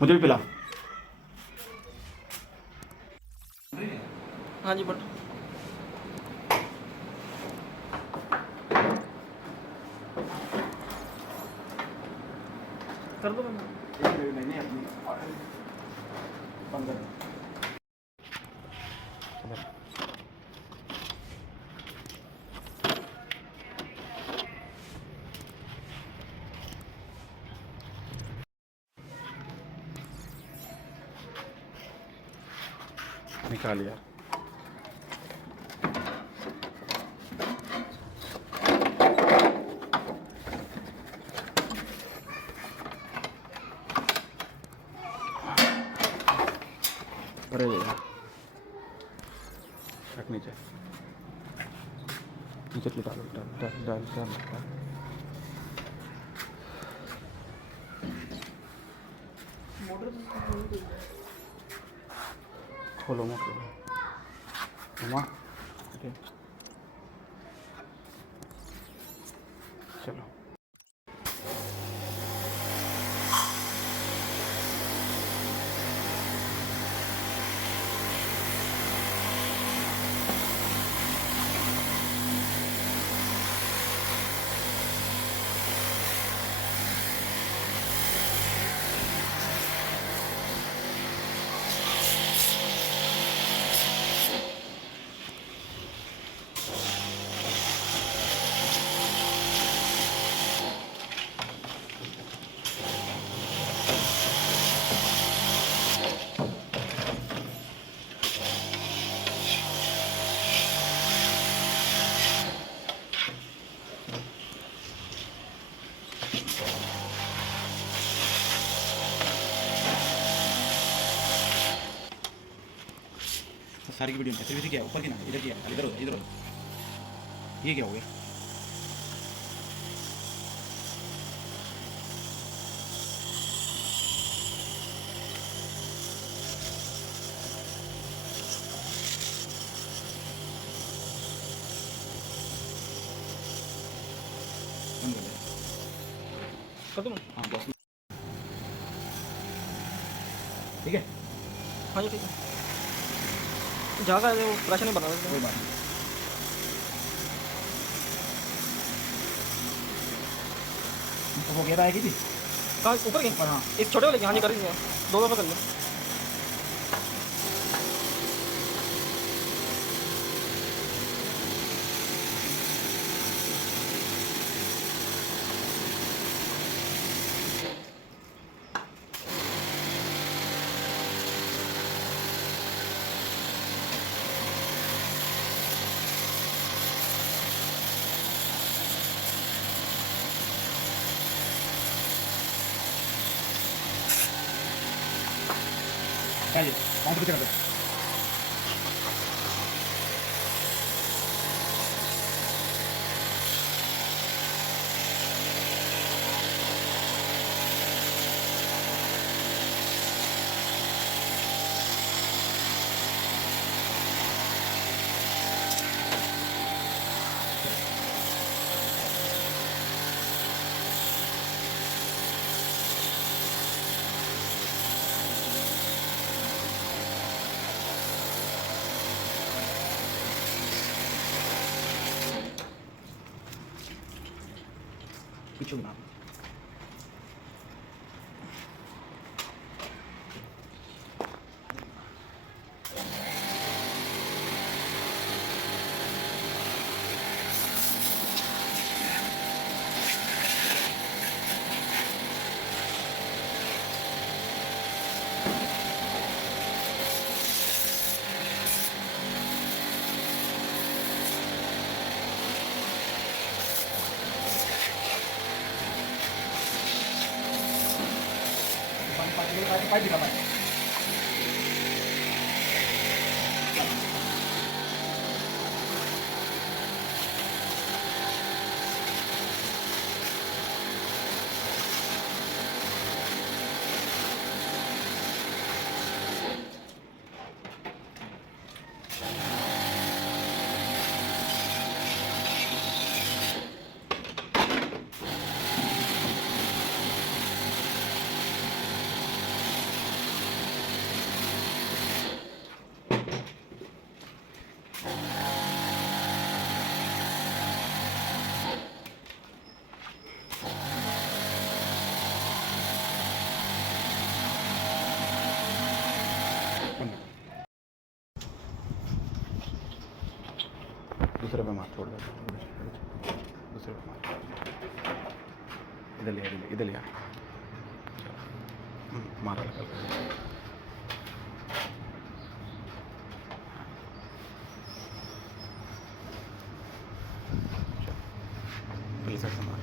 मुझे भी पिला। हाँ जी बट कर दो मैंने निकाल यार। अरे रख नीचे नीचे डाल डाल डाल डाल डाल डाल। खोलो मोटर मम्मा। चलो सारी की वीडियो में फिर क्या ऊपर की ना इधर की इधर हो इधर हो। ये क्या हो गया? कर दो हाँ बस ठीक है। हाँ जी ठीक है। जहाँ वो प्रेशर नहीं बना रहा कोई बात नहीं। वो गैर आएगी थी कहाँ ऊपर की? हाँ एक छोटे वाले की हाँ जी कर दीजिए। दो दफा कर लिया। चाहिए 5 रुपये कर दो। पीछे बना पाइप दिखा पाइप मार, छोड़ दे, दूसरे को मार, इधर लिया, इधर लिया, मार अलग अलग, अगली साइड से मार।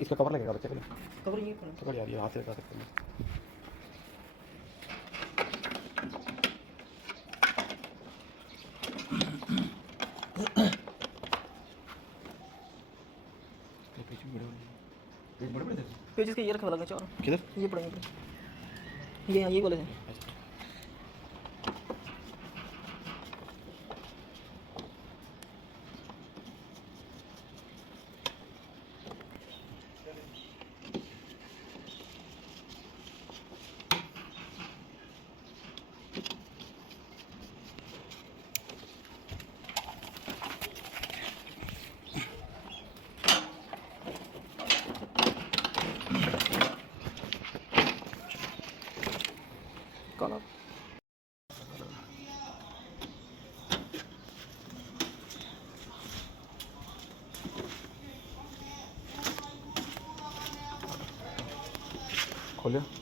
इसका कवर लगेगा बच्चे के लिए, कवर ये पड़ा। पकड़ यार, ये हाथ से लगा सकते हैं। पेजेस के ये रखे लगे चार। किधर? ये पड़ेंगे ये वाले हैं। काला खोलियो।